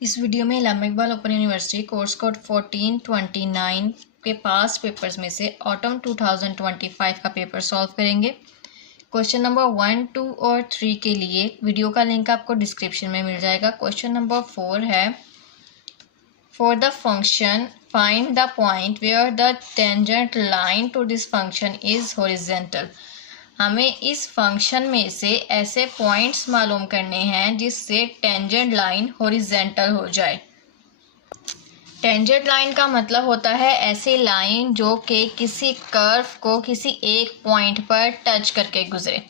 इस वीडियो में Allama Iqbal open university course code 1429 के पास्ट पेपर्स में से ऑटम 2025 का पेपर सॉल्व करेंगे। क्वेश्चन नंबर 1, 2 और 3 के लिए वीडियो का लिंक आपको डिस्क्रिप्शन में मिल जाएगा। क्वेश्चन नंबर 4 है, for the function find the point where the tangent line to this function is horizontal. हमें इस फंक्शन में से ऐसे पॉइंट्स मालूम करने हैं जिससे टेंजेंट लाइन हॉरिजॉन्टल हो जाए। टेंजेंट लाइन का मतलब होता है ऐसी लाइन जो कि किसी कर्व को किसी एक पॉइंट पर टच करके गुजरे,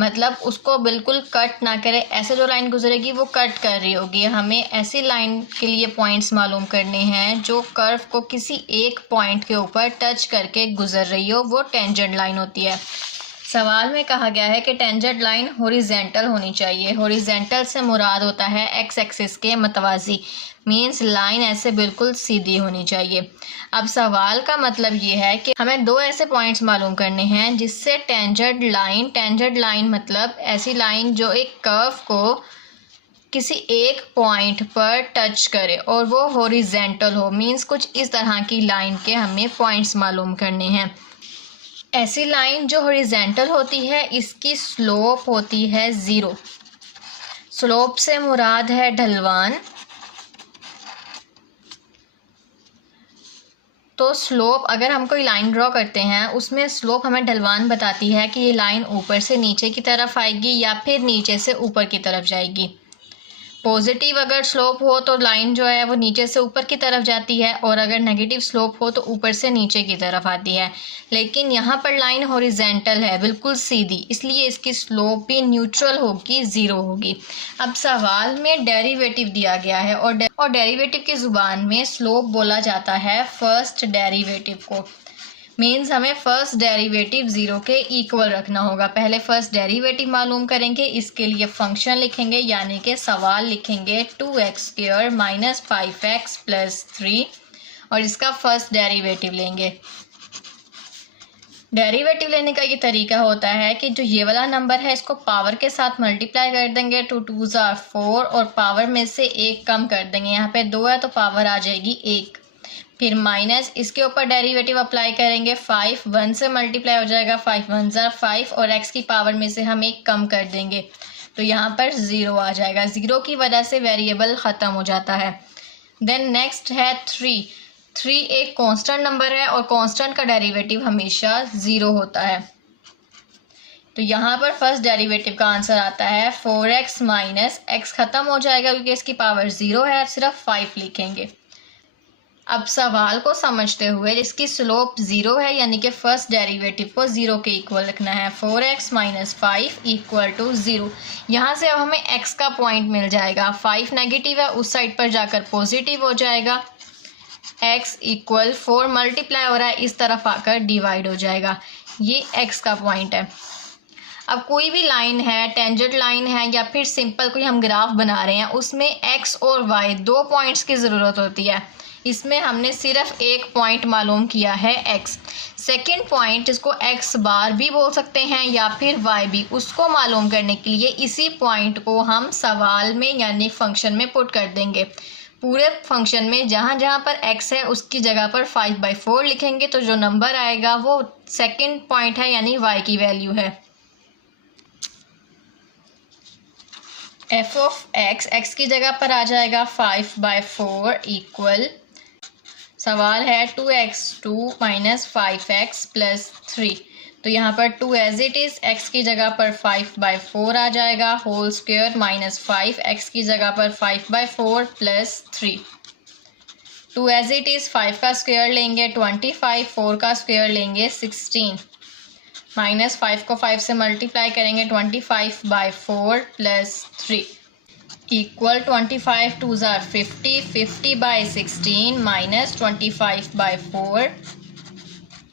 मतलब उसको बिल्कुल कट ना करे। ऐसे जो लाइन गुजरेगी वो कट कर रही होगी। हमें ऐसी लाइन के लिए पॉइंट्स मालूम करने हैं जो कर्व को किसी एक पॉइंट के ऊपर टच करके गुजर रही हो, वो टेंजेंट लाइन होती है। सवाल में कहा गया है कि टेंजेंट लाइन हॉरिजॉन्टल होनी चाहिए। हॉरिजॉन्टल से मुराद होता है एक्स एक्सिस के मतवाजी, मीन्स लाइन ऐसे बिल्कुल सीधी होनी चाहिए। अब सवाल का मतलब ये है कि हमें दो ऐसे पॉइंट्स मालूम करने हैं जिससे टेंजेंट लाइन मतलब ऐसी लाइन जो एक कर्व को किसी एक पॉइंट पर टच करे और वो हॉरिजॉन्टल हो, मीन्स कुछ इस तरह की लाइन के हमें पॉइंट्स मालूम करने हैं। ऐसी लाइन जो हॉरिजॉन्टल होती है इसकी स्लोप होती है 0। स्लोप से मुराद है ढलवान। तो स्लोप, अगर हम कोई लाइन ड्रॉ करते हैं उसमें स्लोप हमें ढलवान बताती है कि ये लाइन ऊपर से नीचे की तरफ आएगी या फिर नीचे से ऊपर की तरफ जाएगी। पॉजिटिव अगर स्लोप हो तो लाइन जो है वो नीचे से ऊपर की तरफ जाती है, और अगर नेगेटिव स्लोप हो तो ऊपर से नीचे की तरफ आती है। लेकिन यहाँ पर लाइन हॉरिजॉन्टल है, बिल्कुल सीधी, इसलिए इसकी स्लोप भी न्यूट्रल होगी, 0 होगी। अब सवाल में डेरिवेटिव दिया गया है और डेरिवेटिव की ज़ुबान में स्लोप बोला जाता है फर्स्ट डेरिवेटिव को। मीन्स हमें फर्स्ट डेरिवेटिव 0 के इक्वल रखना होगा। पहले फर्स्ट डेरिवेटिव मालूम करेंगे, इसके लिए फंक्शन लिखेंगे, यानी कि सवाल लिखेंगे 2x² - 5x + 3 और इसका फर्स्ट डेरिवेटिव लेंगे। डेरिवेटिव लेने का ये तरीका होता है कि जो ये वाला नंबर है इसको पावर के साथ मल्टीप्लाई कर देंगे, 2 2s are 4 और पावर में से 1 कम कर देंगे। यहाँ पे 2 है तो पावर आ जाएगी 1, फिर माइनस इसके ऊपर डेरिवेटिव अप्लाई करेंगे, 5 1 से मल्टीप्लाई हो जाएगा, 5 1s are 5 और x की पावर में से हम 1 कम कर देंगे तो यहाँ पर 0 आ जाएगा। 0 की वजह से वेरिएबल ख़त्म हो जाता है। देन नेक्स्ट है 3 एक कांस्टेंट नंबर है और कांस्टेंट का डेरिवेटिव हमेशा 0 होता है। तो यहाँ पर फर्स्ट डेरिवेटिव का आंसर आता है 4x - x ख़त्म हो जाएगा क्योंकि इसकी पावर 0 है, सिर्फ 5 लिखेंगे। अब सवाल को समझते हुए इसकी स्लोप 0 है, यानी कि फर्स्ट डेरिवेटिव को 0 के इक्वल रखना है। 4x - 5 = 0। यहाँ से अब हमें x का पॉइंट मिल जाएगा। 5 नेगेटिव है, उस साइड पर जाकर पॉजिटिव हो जाएगा। x = 4 मल्टीप्लाई हो रहा है, इस तरफ आकर डिवाइड हो जाएगा। ये x का पॉइंट है। अब कोई भी लाइन है, टेंजेंट लाइन है या फिर सिंपल कोई हम ग्राफ बना रहे हैं, उसमें x और y दो पॉइंट्स की ज़रूरत होती है। इसमें हमने सिर्फ एक पॉइंट मालूम किया है x। सेकंड पॉइंट, इसको x बार भी बोल सकते हैं या फिर y भी, उसको मालूम करने के लिए इसी पॉइंट को हम सवाल में यानी फंक्शन में पुट कर देंगे। पूरे फंक्शन में जहाँ जहाँ पर x है उसकी जगह पर 5/4 लिखेंगे, तो जो नंबर आएगा वो सेकंड पॉइंट है यानी y की वैल्यू है। f of x की जगह पर आ जाएगा 5/4 इक्वल, सवाल है 2x2 - 5x + 3। तो यहाँ पर 2 एज इट इज़, x की जगह पर 5/4 आ जाएगा, होल स्क्वायर -5 x की जगह पर 5/4 + 3। 2 एज इट इज़, 5 का स्क्वायर लेंगे 25, 4 का स्क्वायर लेंगे 16, -5 को 5 से मल्टीप्लाई करेंगे, 25/4 + 3 = 25 2s are 50, 50/16 - 25/4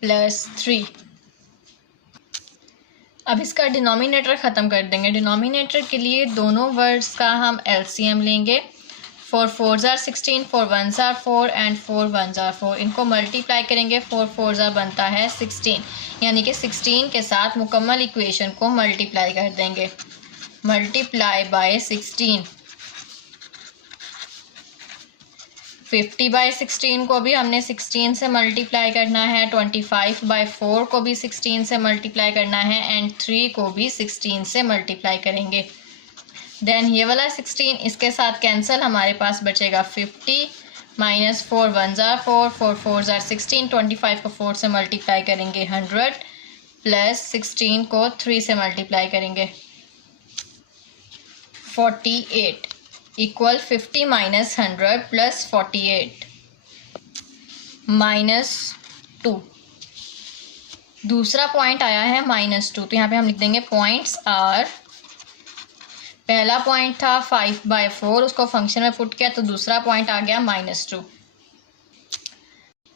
+ 3। अब इसका डिनोमिनेटर ख़त्म कर देंगे। डिनोमिनेटर के लिए दोनों वर्ड्स का हम LCM लेंगे। 4 4s are 16, 4 1s are 4 and 4 1s are 4। इनको मल्टीप्लाई करेंगे, 4 4s बनता है 16, यानी कि 16 के साथ मुकम्मल इक्वेशन को मल्टीप्लाई कर देंगे। मल्टीप्लाई बाय 16 50/16 को भी हमने 16 से मल्टीप्लाई करना है, 25/4 को भी 16 से मल्टीप्लाई करना है एंड 3 को भी 16 से मल्टीप्लाई करेंगे। देन ये वाला 16 इसके साथ कैंसिल, हमारे पास बचेगा 50 माइनस 4 1 ज़ार 4 4 4 ज़ार 16, 25 को 4 से मल्टीप्लाई करेंगे 100 प्लस 16 को 3 से मल्टीप्लाई करेंगे 48 इक्वल 50 माइनस 100 प्लस 48 -2। दूसरा पॉइंट आया है -2, तो यहाँ पे हम लिख देंगे पॉइंट्स आर। पहला पॉइंट था 5/4, उसको फंक्शन में पुट किया तो दूसरा पॉइंट आ गया -2।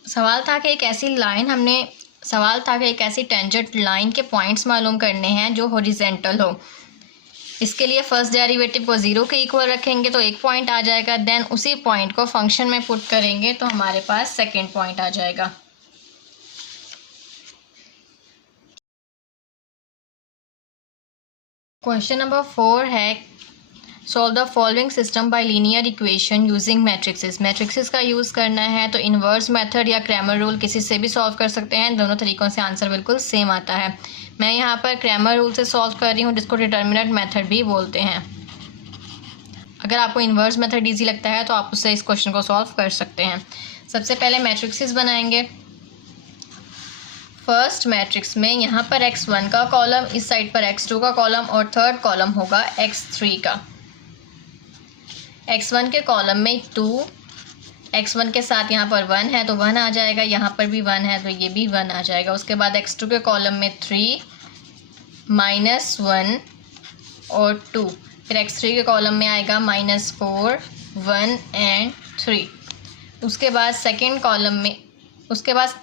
सवाल था कि एक ऐसी टेंजेंट लाइन के पॉइंट्स मालूम करने हैं जो हॉरिजेंटल हो। इसके लिए फर्स्ट डेरिवेटिव को 0 के इक्वल रखेंगे तो एक पॉइंट आ जाएगा, देन उसी पॉइंट को फंक्शन में पुट करेंगे तो हमारे पास सेकेंड पॉइंट आ जाएगा। क्वेश्चन नंबर 4 है solve the following system by linear equation using matrixes. Matrixes का यूज़ करना है तो इन्वर्स मेथड या क्रैमर रूल किसी से भी सॉल्व कर सकते हैं, दोनों तरीक़ों से आंसर बिल्कुल सेम आता है। मैं यहाँ पर क्रैमर रूल से सॉल्व कर रही हूँ, जिसको डिटर्मिनेंट मेथड भी बोलते हैं। अगर आपको इन्वर्स मेथड ईजी लगता है तो आप उससे इस क्वेश्चन को सॉल्व कर सकते हैं। सबसे पहले मैट्रिक्सेस बनाएंगे। फर्स्ट मैट्रिक्स में यहाँ पर x1 का कॉलम, इस साइड पर x2 का कॉलम और थर्ड कॉलम होगा x3 का। x1 के कॉलम में 2, x1 के साथ यहाँ पर 1 है तो 1 आ जाएगा, यहाँ पर भी 1 है तो ये भी 1 आ जाएगा। उसके बाद x2 के कॉलम में 3 -1 और 2, फिर x3 के कॉलम में आएगा -4 1 एंड 3। उसके बाद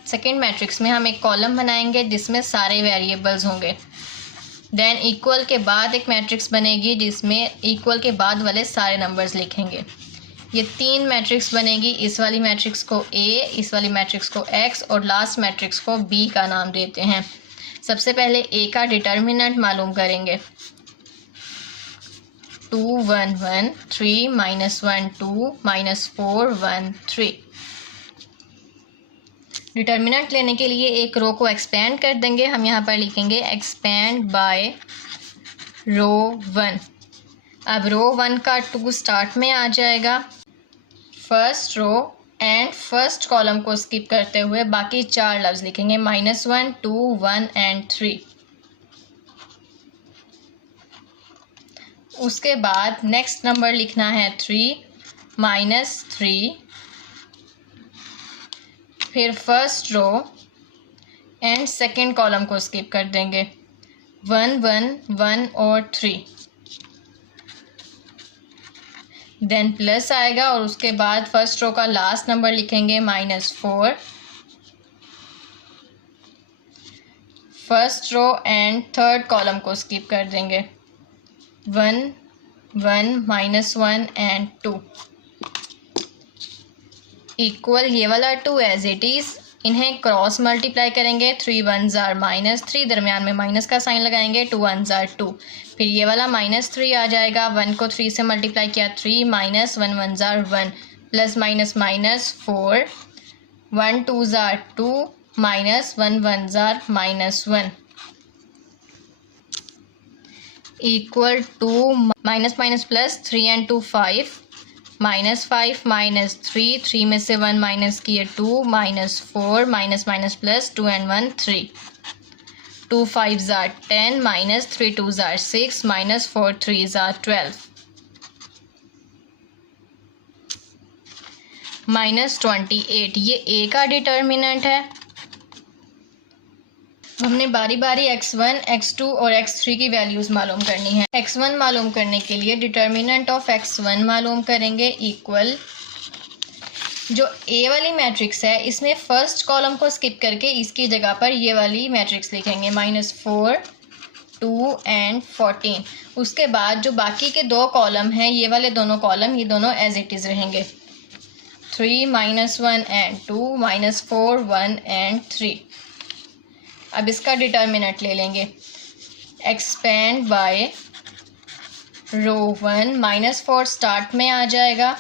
सेकेंड मैट्रिक्स में हम एक कॉलम बनाएंगे जिसमें सारे वेरिएबल्स होंगे। देन इक्वल के बाद एक मैट्रिक्स बनेगी जिसमें इक्वल के बाद वाले सारे नंबर्स लिखेंगे। ये 3 मैट्रिक्स बनेगी। इस वाली मैट्रिक्स को A, इस वाली मैट्रिक्स को X और लास्ट मैट्रिक्स को B का नाम देते हैं। सबसे पहले A का डिटर्मिनेंट मालूम करेंगे। 2 1 1 3 -1 2 -4 1 3। डिटर्मिनेंट लेने के लिए एक रो को एक्सपेंड कर देंगे। हम यहाँ पर लिखेंगे एक्सपेंड बाय रो 1। अब रो 1 का 2 स्टार्ट में आ जाएगा। First row and first column को स्किप करते हुए बाकी 4 लफ्ज़ लिखेंगे -1 2 1 एंड 3। उसके बाद नेक्स्ट नंबर लिखना है 3 -3, फिर first row and second column को स्किप कर देंगे 1 1 1 और 3। देन प्लस आएगा और उसके बाद फर्स्ट रो का लास्ट नंबर लिखेंगे -4। First row and third column को स्किप कर देंगे 1 1 -1 एंड 2 इक्वल ये वाला 2 एज इट इज़। इन्हें क्रॉस मल्टीप्लाई करेंगे। 3 1 ज़ार -3, दरमियान में माइनस का साइन लगाएंगे। 2 1 ज़ार 2, फिर ये वाला -3 आ जाएगा। 1 को 3 से मल्टीप्लाई किया 3 -1 1 ज़ार 1 प्लस -4 1 2 ज़ार 2 -1 1 ज़ार -1 इक्वल 2 माइनस प्लस 3 एंड 2 5 -5 -3, 3 में से 1 माइनस किए 2 -4 माइनस प्लस 2 एंड 1 3 2 5 ज़ार 10 -3 2 ज़ार 6 -4 3 ज़ार 12 -28। ये A का डिटर्मिनेंट है। हमने बारी बारी x1, x2 और x3 की वैल्यूज़ मालूम करनी है। x1 मालूम करने के लिए डिटर्मिनेंट ऑफ x1 मालूम करेंगे इक्वल जो A वाली मैट्रिक्स है इसमें फर्स्ट कॉलम को स्किप करके इसकी जगह पर ये वाली मैट्रिक्स लिखेंगे -4 2 एंड 14। उसके बाद जो बाकी के 2 कॉलम हैं ये वाले दोनों कॉलम ये दोनों एज इट इज़ रहेंगे। 3 -1 एंड 2 -4 1 एंड 3। अब इसका डिटर्मिनेंट ले लेंगे। एक्सपेंड बाय रो 1 -4 स्टार्ट में आ जाएगा।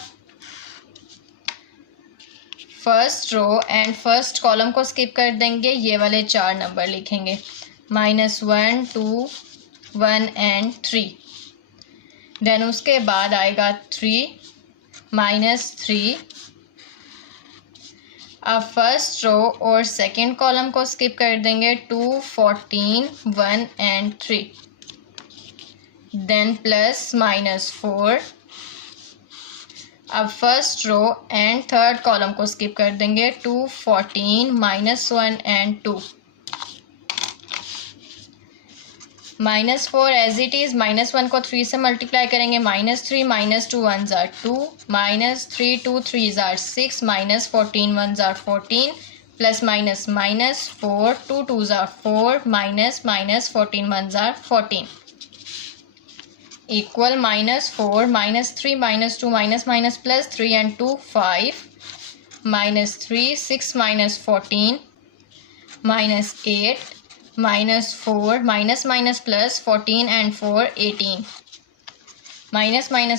First row and first column को स्किप कर देंगे, ये वाले 4 नंबर लिखेंगे -1 2 1 एंड 3। देन उसके बाद आएगा 3 -3। अब फर्स्ट रो और सेकंड कॉलम को स्किप कर देंगे 2 14 1 एंड 3। Then plus -4। अब first row and third column को स्किप कर देंगे 2 14 -1 एंड 2। -4 एज इट इज़, -1 को 3 से मल्टीप्लाई करेंगे, -3 -2 1s are 2, -3 2 3s are 6, -14 1s are 14, plus -4 2 2s are 4, -14 1s are 14, equal -4 -3 -2 plus 3 and 2 5, -3 6 -14 -8 -4 plus 14 and 4 18,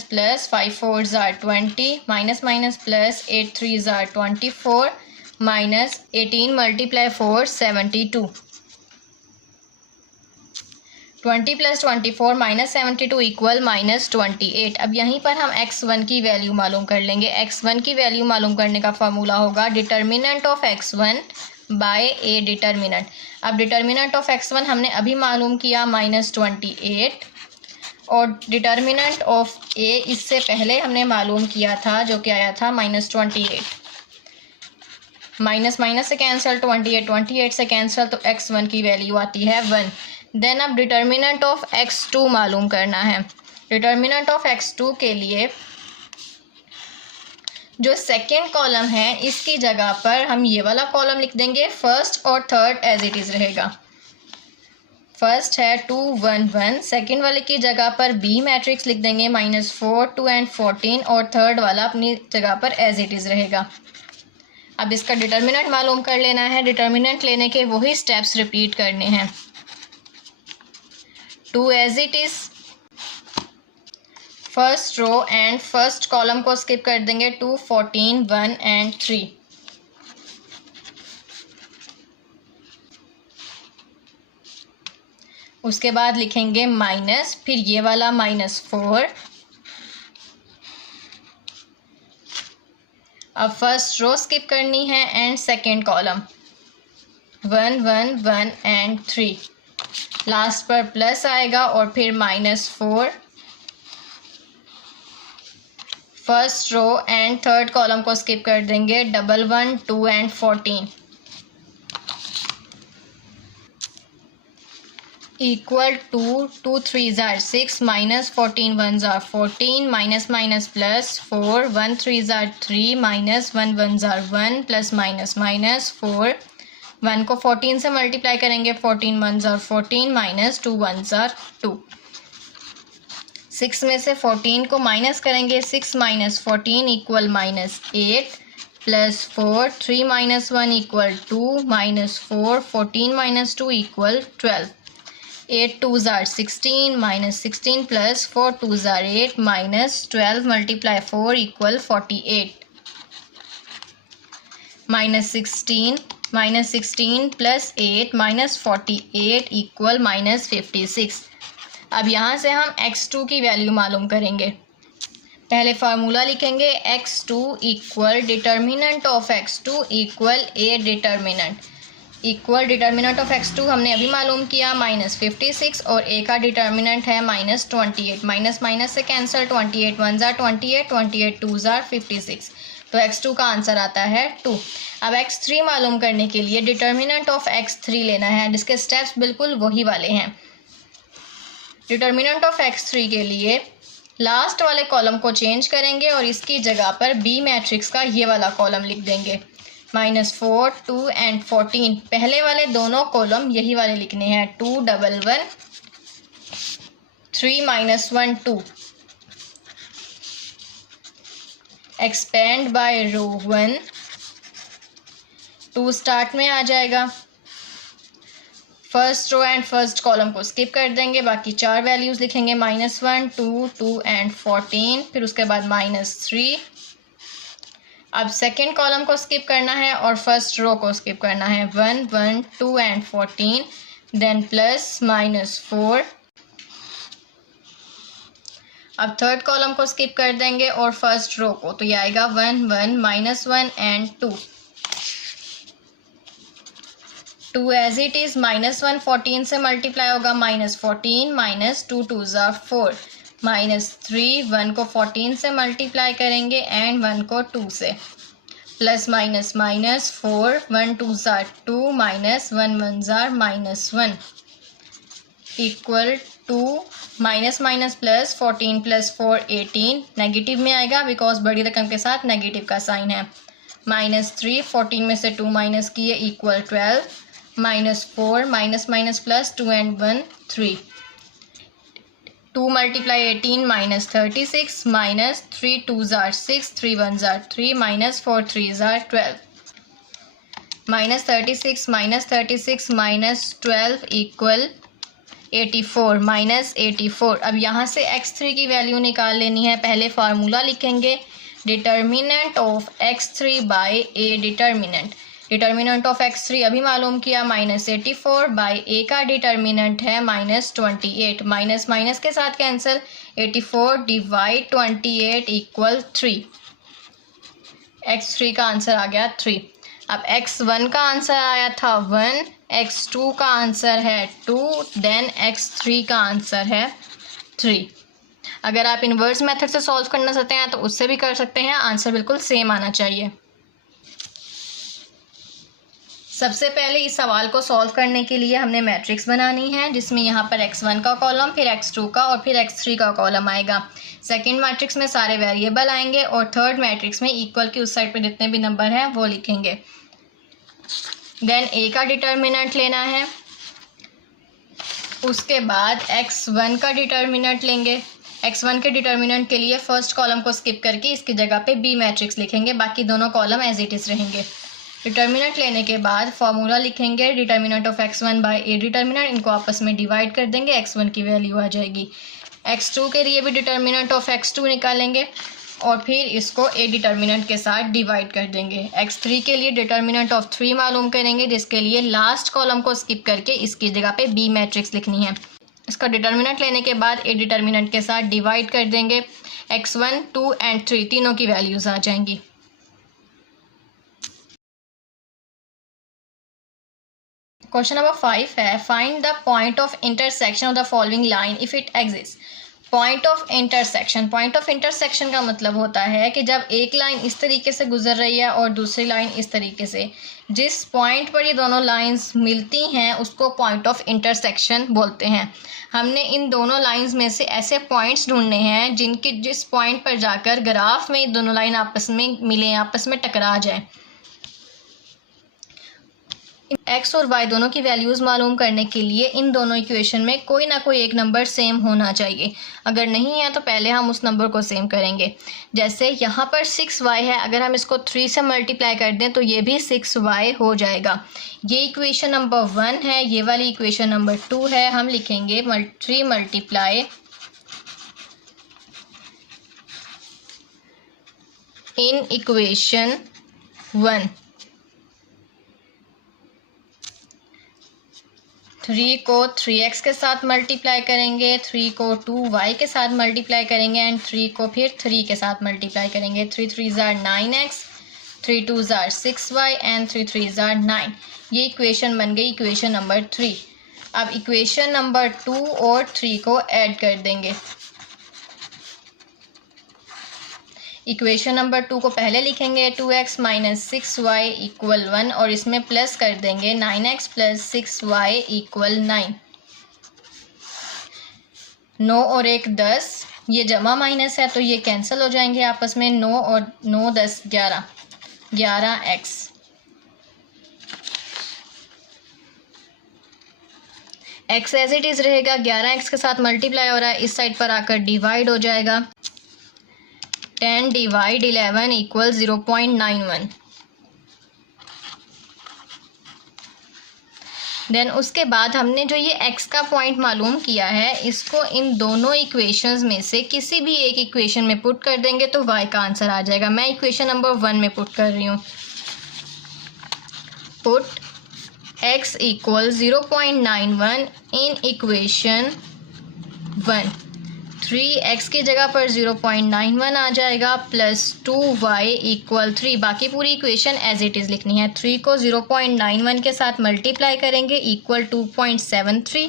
plus 5 4s are 20, plus 8 3s are 24, -18 multiply 4 72, 20 plus 24 -72 equal -28। अब यहीं पर हम x1 की value मालूम कर लेंगे। x1 की वैल्यू मालूम करने का फार्मूला होगा determinant of x1 by A determinant. अब डिटर्मिनेंट ऑफ x1 हमने अभी मालूम किया -28, और डिटर्मिनेंट ऑफ ए इससे पहले हमने मालूम किया था, जो कि आया था -28। माइनस से कैंसिल 28 से कैंसिल, तो x1 की वैल्यू आती है 1। देन अब डिटर्मिनेंट ऑफ x2 मालूम करना है। डिटर्मिनेंट ऑफ x2 के लिए जो सेकेंड कॉलम है इसकी जगह पर हम ये वाला कॉलम लिख देंगे, फर्स्ट और थर्ड एज इट इज़ रहेगा। फर्स्ट है 2 1 1, सेकेंड वाले की जगह पर बी मैट्रिक्स लिख देंगे -4 2 एंड 14, और थर्ड वाला अपनी जगह पर एज इट इज़ रहेगा। अब इसका डिटर्मिनेंट मालूम कर लेना है। डिटर्मिनेंट लेने के वही स्टेप्स रिपीट करने हैं। 2 as it is, first row and first column को स्किप कर देंगे 2 14 1 एंड 3। उसके बाद लिखेंगे माइनस, फिर ये वाला -4। अब फर्स्ट रो स्किप करनी है and second column 1 1 1 and 3। Last पर प्लस आएगा और फिर -4। First row and third column को स्किप कर देंगे 1 1 2 and 14, equal to 2 3s are 6, -14 1s are 14, plus 4 1 3s are 3, -1 1s are 1, plus -4। 1 को 14 से मल्टीप्लाई करेंगे, 14 1s are 14, -2 1s are 2। 6 में से 14 को माइनस करेंगे, 6 - 14 equal -8, plus 4 3 - 1 equal 2, -4 14 - 2 equal 12। 8 2s are 16, -16 plus 4 2s are 8, -12 multiply 4 equal 48। -16 plus 8 -48 equal -56। अब यहाँ से हम x2 की वैल्यू मालूम करेंगे। पहले फार्मूला लिखेंगे, x2 equal determinant of x2 equal A determinant. Equal determinant of x2 हमने अभी मालूम किया -56, और a का डिटर्मिनेंट है -28। माइनस से cancel, 28 1s are 28, 28 2s are 56, तो x2 का आंसर आता है 2। अब x3 मालूम करने के लिए डिटर्मिनेंट ऑफ x3 लेना है, जिसके स्टेप्स बिल्कुल वही वाले हैं। डिटर्मिनेंट ऑफ x3 के लिए लास्ट वाले कॉलम को चेंज करेंगे और इसकी जगह पर बी मैट्रिक्स का ये वाला कॉलम लिख देंगे, -4 2 एंड 14। पहले वाले दोनों कॉलम यही वाले लिखने हैं, 2 1 1 3 -1 2। एक्सपेंड बाय रो 1, 2 स्टार्ट में आ जाएगा। First row and first column को स्किप कर देंगे, बाकी 4 वैल्यूज़ लिखेंगे, -1 2 2 एंड 14। फिर उसके बाद -3, अब सेकेंड कॉलम को स्किप करना है और फर्स्ट रो को स्किप करना है। 1 1 2 एंड 14, देन प्लस माइनस 4। अब थर्ड कॉलम को स्किप कर देंगे और फर्स्ट रो को, तो ये आएगा 1 1 minus 1 and 2। 2 as it is, minus 1 14 से मल्टीप्लाई होगा, माइनस 14 माइनस 2 2 ज़ा 4, माइनस 3 1 को 14 से मल्टीप्लाई करेंगे एंड 1 को 2 से, प्लस माइनस माइनस 4 1 2 ज़ा 2 माइनस 1 1 ज़ा minus 1 equal to minus minus plus 14 plus 4 18, negative में आएगा बिकॉज बड़ी रकम के साथ नेगेटिव का साइन है। माइनस 3 14 में से 2 माइनस किए equal 12, minus 4 minus minus plus 2 and 1 3, 2 multiply 18 minus 36, minus 3 2 ज़ार 6 3 1 ज़ार 3 माइनस 4 3 ज़ार 12, माइनस 36 माइनस 12 इक्वल 84, माइनस 84। अब यहाँ से x3 की वैल्यू निकाल लेनी है। पहले फार्मूला लिखेंगे, determinant of x3 by a determinant. Determinant of x3 अभी मालूम किया, माइनस 84 बाय a का डिटर्मिनेंट है माइनस 28, माइनस माइनस के साथ कैंसिल, 84 डिवाइड 28 इक्वल 3। x3 का आंसर आ गया 3। अब x1 का आंसर आया था 1, x2 का आंसर है 2, देन x3 का आंसर है 3। अगर आप इनवर्स मेथड से सॉल्व करना चाहते हैं तो उससे भी कर सकते हैं, आंसर बिल्कुल सेम आना चाहिए। सबसे पहले इस सवाल को सॉल्व करने के लिए हमने मैट्रिक्स बनानी है, जिसमें यहाँ पर x1 का कॉलम, फिर x2 का और फिर x3 का कॉलम आएगा। सेकंड मैट्रिक्स में सारे वेरिएबल आएंगे और थर्ड मैट्रिक्स में इक्वल की उस साइड पे जितने भी नंबर हैं वो लिखेंगे। देन a का डिटर्मिनेंट लेना है, उसके बाद x1 का डिटर्मिनेंट लेंगे। x1 के डिटर्मिनेंट के लिए फर्स्ट कॉलम को स्किप करके इसकी जगह पे b मैट्रिक्स लिखेंगे, बाकी दोनों कॉलम एज इट इज़ रहेंगे। डिटर्मिनेंट लेने के बाद फॉर्मूला लिखेंगे, determinant of x1 by a determinant, इनको आपस में डिवाइड कर देंगे, x1 की वैल्यू आ जाएगी। x2 के लिए भी डिटर्मिनेंट ऑफ x2 निकालेंगे और फिर इसको a डिटर्मिनेंट के साथ डिवाइड कर देंगे। x3 के लिए डिटर्मिनेंट ऑफ 3 मालूम करेंगे, जिसके लिए लास्ट कॉलम को स्किप करके इसकी जगह पे b मैट्रिक्स लिखनी है। इसका डिटर्मिनेंट लेने के बाद a डिटर्मिनेंट के साथ डिवाइड कर देंगे, x1 2 एंड 3 तीनों की वैल्यूज आ जाएंगी। क्वेश्चन नंबर 5 है, find the point of intersection of the following line if it exist. Point of intersection, point of intersection का मतलब होता है कि जब एक लाइन इस तरीके से गुजर रही है और दूसरी लाइन इस तरीके से, जिस पॉइंट पर ये दोनों लाइंस मिलती हैं उसको पॉइंट ऑफ इंटरसेक्शन बोलते हैं। हमने इन दोनों लाइंस में से ऐसे पॉइंट्स ढूंढने हैं जिस पॉइंट पर जाकर ग्राफ में दोनों लाइन आपस में मिलें, आपस में टकरा जाए। x और y दोनों की वैल्यूज़ मालूम करने के लिए इन दोनों इक्वेशन में कोई ना कोई एक नंबर सेम होना चाहिए। अगर नहीं है तो पहले हम उस नंबर को सेम करेंगे। जैसे यहाँ पर 6y है, अगर हम इसको 3 से मल्टीप्लाई कर दें तो ये भी 6y हो जाएगा। ये इक्वेशन नंबर 1 है, ये वाली इक्वेशन नंबर 2 है। हम लिखेंगे 3 मल्टीप्लाई इन इक्वेशन 1। 3 को 3x के साथ मल्टीप्लाई करेंगे, 3 को 2y के साथ मल्टीप्लाई करेंगे एंड 3 को फिर 3 के साथ मल्टीप्लाई करेंगे। 3 3 ज़ार 9x, 3 2 ज़ार 6y एंड 3 3 ज़ार 9। ये इक्वेशन बन गई इक्वेशन नंबर 3। अब इक्वेशन नंबर 2 और 3 को ऐड कर देंगे। इक्वेशन नंबर 2 को पहले लिखेंगे, 2x माइनस 6y इक्वल 1 और इसमें प्लस कर देंगे 9x प्लस 6y इक्वल 9। 9 और 1 10, ये जमा माइनस है तो ये कैंसिल हो जाएंगे आपस में। 9 और 9 10 11, 11x। x as it is रहेगा, 11x के साथ मल्टीप्लाई हो रहा है, इस साइड पर आकर डिवाइड हो जाएगा। 10 डिवाइड 11 इक्वल 0.91। देन उसके बाद हमने जो ये x का पॉइंट मालूम किया है इसको इन दोनों इक्वेशंस में से किसी भी एक इक्वेशन में पुट कर देंगे तो y का आंसर आ जाएगा। मैं इक्वेशन नंबर 1 में पुट कर रही हूँ। Put x equal 0.91 in equation 1। 3x की जगह पर 0.91 आ जाएगा प्लस 2y इक्वल 3। बाकी पूरी इक्वेशन एज इट इज़ लिखनी है। 3 को 0.91 के साथ मल्टीप्लाई करेंगे इक्वल 2.73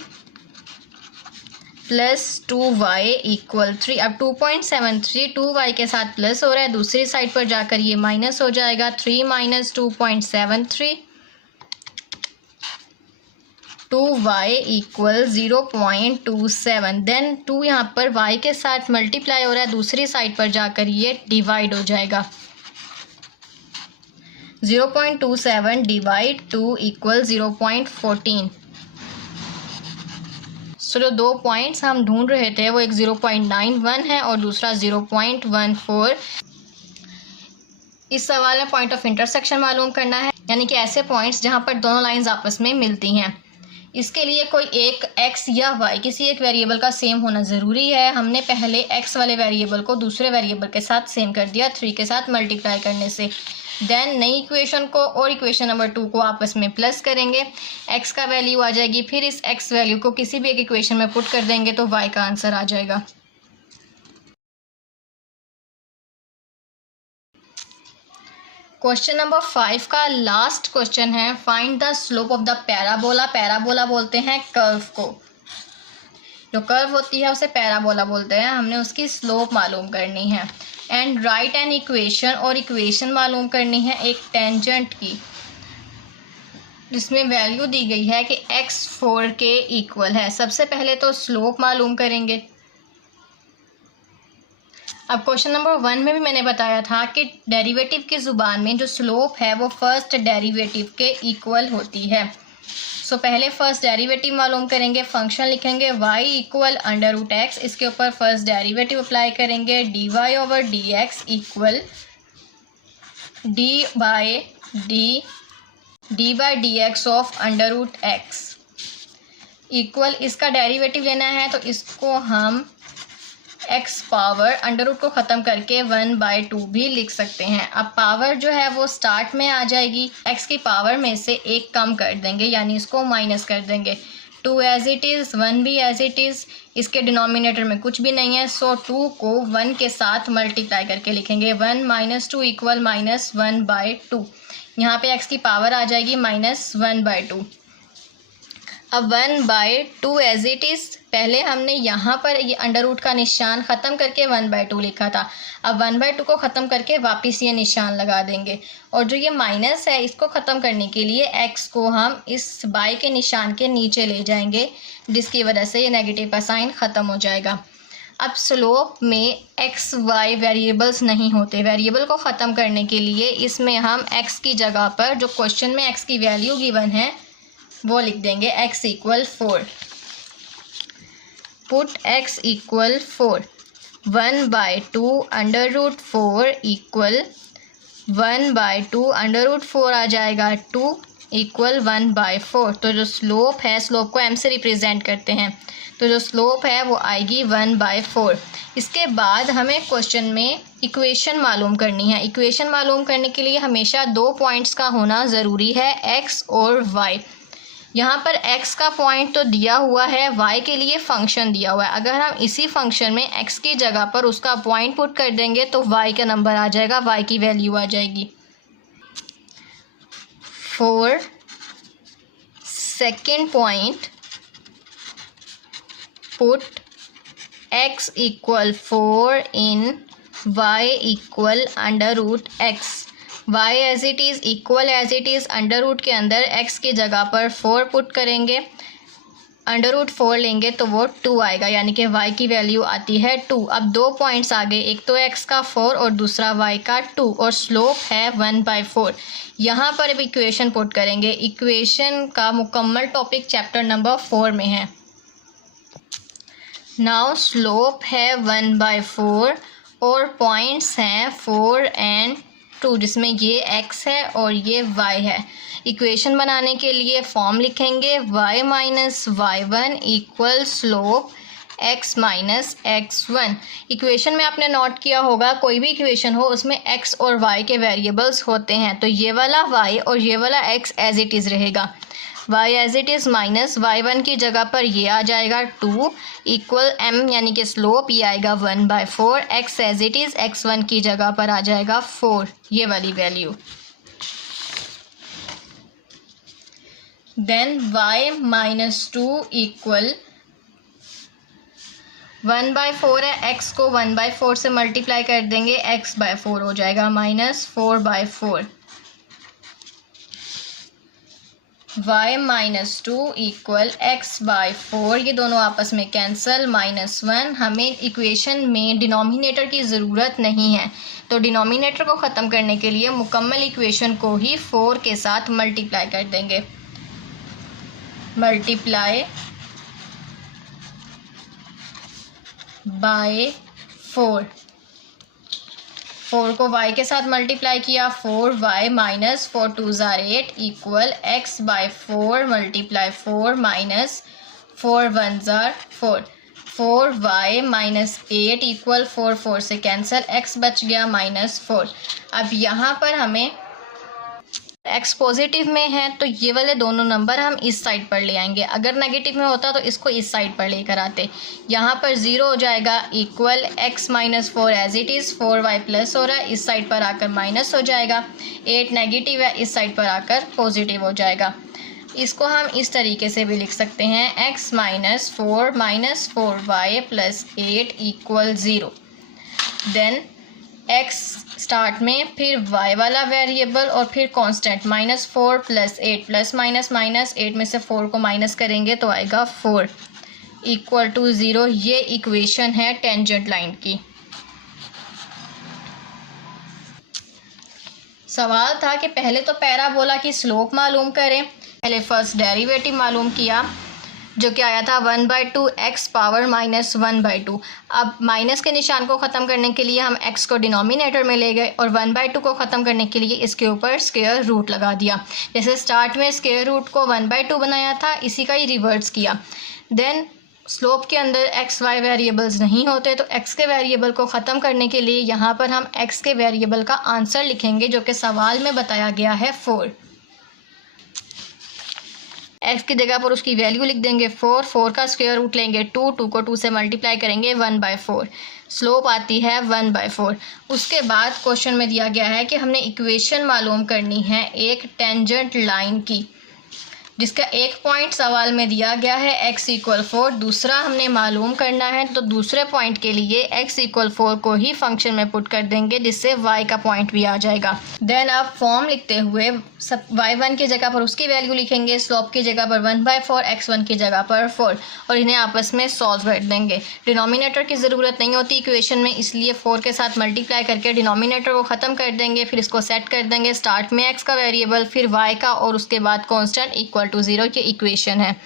प्लस 2y इक्वल 3। अब 2.73 2y के साथ प्लस हो रहा है, दूसरी साइड पर जाकर ये माइनस हो जाएगा। 3 माइनस 2.73 2y इक्वल 0.27। देन 2 यहाँ पर y के साथ मल्टीप्लाई हो रहा है, दूसरी साइड पर जाकर ये डिवाइड हो जाएगा। 0.27 डिवाइड 2 इक्वल 0.14। सो जो 2 पॉइंट्स हम ढूंढ रहे थे वो एक 0.91 है और दूसरा 0.14। इस सवाल में पॉइंट ऑफ इंटरसेक्शन मालूम करना है, यानी कि ऐसे पॉइंट्स जहाँ पर दोनों लाइंस आपस में मिलती हैं। इसके लिए कोई एक x या y किसी एक वेरिएबल का सेम होना ज़रूरी है। हमने पहले x वाले वेरिएबल को दूसरे वेरिएबल के साथ सेम कर दिया 3 के साथ मल्टीप्लाई करने से। देन नई इक्वेशन को और इक्वेशन नंबर 2 को आपस में प्लस करेंगे, x का वैल्यू आ जाएगी। फिर इस x वैल्यू को किसी भी एक इक्वेशन में पुट कर देंगे तो y का आंसर आ जाएगा। क्वेश्चन नंबर 5 का लास्ट क्वेश्चन है, find the slope of the parabola. Parabola बोलते हैं कर्व को, जो कर्व होती है उसे पैराबोला बोलते हैं। हमने उसकी स्लोप मालूम करनी है। एंड राइट एन इक्वेशन, और इक्वेशन मालूम करनी है एक टेंजेंट की, जिसमें वैल्यू दी गई है कि x 4 के इक्वल है। सबसे पहले तो स्लोप मालूम करेंगे। अब क्वेश्चन नंबर 1 में भी मैंने बताया था कि डेरिवेटिव की ज़ुबान में जो स्लोप है वो फर्स्ट डेरिवेटिव के इक्वल होती है। सो पहले फर्स्ट डेरिवेटिव मालूम करेंगे, फंक्शन लिखेंगे y equal under root x, इसके ऊपर फर्स्ट डेरिवेटिव अप्लाई करेंगे dy over dx equal d by dx of under root x equal, इसका डेरिवेटिव लेना है तो इसको हम x पावर अंडर रूट को ख़त्म करके 1/2 भी लिख सकते हैं। अब पावर जो है वो स्टार्ट में आ जाएगी, x की पावर में से एक कम कर देंगे यानी इसको माइनस कर देंगे। 2 एज इट इज़, 1 भी एज इट इज़, इसके डिनोमिनेटर में कुछ भी नहीं है। सो 2 को 1 के साथ मल्टीप्लाई करके लिखेंगे 1 माइनस 2 इक्वल माइनस 1/2। यहाँ पे x की पावर आ जाएगी माइनस 1/2। अब 1/2 एज इट इज़, पहले हमने यहाँ पर ये अंडर रूट का निशान ख़त्म करके 1/2 लिखा था। अब 1/2 को ख़त्म करके वापस ये निशान लगा देंगे, और जो ये माइनस है इसको ख़त्म करने के लिए x को हम इस बाई के निशान के नीचे ले जाएंगे, जिसकी वजह से ये नेगेटिव का साइन ख़त्म हो जाएगा। अब स्लोप में x y वेरिएबल्स नहीं होते। वेरिएबल को ख़त्म करने के लिए इसमें हम x की जगह पर जो क्वेश्चन में x की वैल्यू गिवन है वो लिख देंगे x equal 4। Put x equal 4, 1/2 under root 4 equal 1/2 under root 4 आ जाएगा 2 इक्वल 1/4। तो जो स्लोप है, स्लोप को m से रिप्रेजेंट करते हैं, तो जो स्लोप है वो आएगी 1/4। इसके बाद हमें क्वेश्चन में इक्वेशन मालूम करनी है। इक्वेशन मालूम करने के लिए हमेशा 2 पॉइंट्स का होना ज़रूरी है, x और y। यहाँ पर x का पॉइंट तो दिया हुआ है, y के लिए फंक्शन दिया हुआ है। अगर हम इसी फंक्शन में x की जगह पर उसका पॉइंट पुट कर देंगे तो y का नंबर आ जाएगा, y की वैल्यू आ जाएगी 4। Second point, put x equal 4 in y equal under root x. y as it is equal as it is, under root के अंदर x की जगह पर 4 पुट करेंगे, अंडर रूट 4 लेंगे तो वो 2 आएगा, यानी कि y की वैल्यू आती है 2। अब 2 पॉइंट्स आ गए, एक तो x का 4 और दूसरा y का 2, और स्लोप है 1/4। यहाँ पर अब इक्वेशन पुट करेंगे। इक्वेशन का मुकम्मल टॉपिक चैप्टर नंबर 4 में है। नाउ स्लोप है 1/4 और पॉइंट्स हैं 4 एंड 2 जिसमें ये x है और ये y है। इक्वेशन बनाने के लिए फॉर्म लिखेंगे y minus y1 equal slope x minus x1। Equation में आपने नोट किया होगा कोई भी इक्वेशन हो उसमें x और y के वेरिएबल्स होते हैं, तो ये वाला y और ये वाला x एज इट इज़ रहेगा। y as it is minus y1 की जगह पर ये आ जाएगा 2 इक्वल m यानी कि स्लोप ये आएगा 1/4। x as it is x1 की जगह पर आ जाएगा 4, ये वाली value. Then y minus 2 equal 1/4 है, x को 1/4 से मल्टीप्लाई कर देंगे, x/4 हो जाएगा minus 4/4। y minus 2 equal x/4, ये दोनों आपस में कैंसल, -1। हमें इक्वेशन में डिनोमिनेटर की ज़रूरत नहीं है, तो डिनोमिनेटर को ख़त्म करने के लिए मुकम्मल इक्वेशन को ही 4 के साथ मल्टीप्लाई कर देंगे। मल्टीप्लाई बाय 4 को y के साथ मल्टीप्लाई किया, 4y माइनस 4 2 ज़ार 8 इक्वल x/4 मल्टीप्लाई 4 माइनस 4 1 ज़ार 4। 4y माइनस 8 इक्वल 4 4 से कैंसिल, x बच गया -4। अब यहाँ पर हमें x पॉजिटिव में है तो ये वाले दोनों नंबर हम इस साइड पर ले आएंगे, अगर नेगेटिव में होता तो इसको इस साइड पर लेकर आते। यहाँ पर 0 हो जाएगा equal x minus 4 as it is, 4y plus हो रहा है, इस साइड पर आकर माइनस हो जाएगा। 8 नेगेटिव है, इस साइड पर आकर पॉजिटिव हो जाएगा। इसको हम इस तरीके से भी लिख सकते हैं, x minus 4y plus 8 equal 0। Then x start में, फिर y वाला वेरिएबल और फिर कांस्टेंट, -4 प्लस 8 प्लस माइनस 8 में से 4 को माइनस करेंगे तो आएगा 4 इक्वल टू 0। ये इक्वेशन है टेंजेंट लाइन की। सवाल था कि पहले तो पैराबोला की स्लोप मालूम करें, पहले फर्स्ट डेरिवेटिव मालूम किया जो कि आया था 1/2 x पावर -1/2। अब माइनस के निशान को ख़त्म करने के लिए हम x को डिनोमिनेटर में ले गए और 1/2 को ख़त्म करने के लिए इसके ऊपर स्क्वायर रूट लगा दिया। जैसे स्टार्ट में स्क्वायर रूट को 1/2 बनाया था, इसी का ही रिवर्स किया। देन स्लोप के अंदर x y वेरिएबल्स नहीं होते, तो x के वेरिएबल को ख़त्म करने के लिए यहाँ पर हम x के वेरिएबल का आंसर लिखेंगे जो कि सवाल में बताया गया है 4। x की जगह पर उसकी वैल्यू लिख देंगे 4 का स्क्वायर रूट लेंगे 2 को 2 से मल्टीप्लाई करेंगे 1/4, स्लोप आती है 1/4। उसके बाद क्वेश्चन में दिया गया है कि हमने इक्वेशन मालूम करनी है एक टेंजेंट लाइन की, जिसका एक पॉइंट सवाल में दिया गया है x इक्वल 4, दूसरा हमने मालूम करना है, तो दूसरे पॉइंट के लिए x इक्वल 4 को ही फंक्शन में पुट कर देंगे जिससे y का पॉइंट भी आ जाएगा। देन आप फॉर्म लिखते हुए सब y1 की जगह पर उसकी वैल्यू लिखेंगे, स्लोप की जगह पर 1/4, x1 की जगह पर 4 और इन्हें आपस में सॉल्व कर देंगे। डिनोमिनेटर की ज़रूरत नहीं होती इक्वेशन में, इसलिए 4 के साथ मल्टीप्लाई करके डिनोमिनेटर को ख़त्म कर देंगे, फिर इसको सेट कर देंगे, स्टार्ट में x का वेरिएबल, फिर y का और उसके बाद कॉन्स्टेंट इक्वल टू 0 की इक्वेशन है।